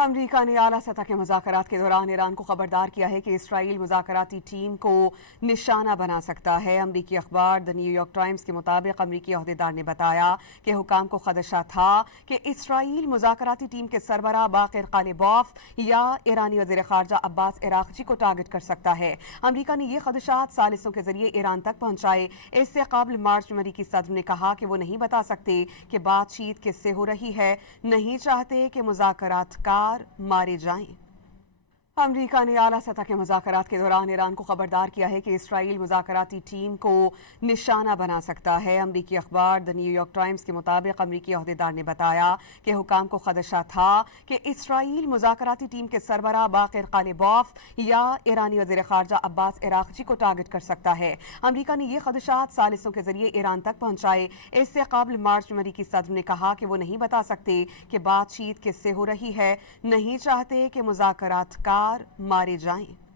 امریکہ نے اعلیٰ سطح کے مذاکرات کے دوران ایران کو خبردار کیا ہے کہ اسرائیل مذاکراتی ٹیم کو نشانہ بنا سکتا ہے۔ امریکی اخبار دی نیو یارک ٹائمز کے مطابق امریکی عہدیدار نے بتایا کہ حکام کو خدشہ تھا کہ اسرائیل مذاکراتی ٹیم کے سربراہ باقر غالباف یا ایرانی وزیر خارجہ عباس عراقچی کو ٹارگٹ کر سکتا ہے۔ امریکہ نے یہ خدشات ثالثوں کے ذریعے ایران تک پہنچائے۔ اس سے قبل مارچ میں امریکی صدر نے کہا کہ وہ نہیں بتا سکتے کہ بات چیت کس سے ہو رہی ہے، نہیں چاہتے کہ مذاکرات مارے جائیں۔ امریکہ نے اعلیٰ سطح کے مذاکرات کے دوران ایران کو خبردار کیا ہے کہ اسرائیل مذاکراتی ٹیم کو نشانہ بنا سکتا ہے۔ امریکی اخبار دی نیو یارک ٹائمز کے مطابق امریکی عہدیدار نے بتایا کہ حکام کو خدشہ تھا کہ اسرائیل مذاکراتی ٹیم کے سربراہ باقر غالباف یا ایرانی وزیر خارجہ عباس عراقچی کو ٹارگٹ کر سکتا ہے۔ امریکہ نے یہ خدشات ثالثوں کے ذریعے ایران تک پہنچائے۔ اس سے قبل مارچ میں امریکی صدر نے کہا کہ وہ نہیں بتا سکتے کہ بات چیت کس سے ہو رہی ہے، نہیں چاہتے کہ مذاکرات مارے جائیں۔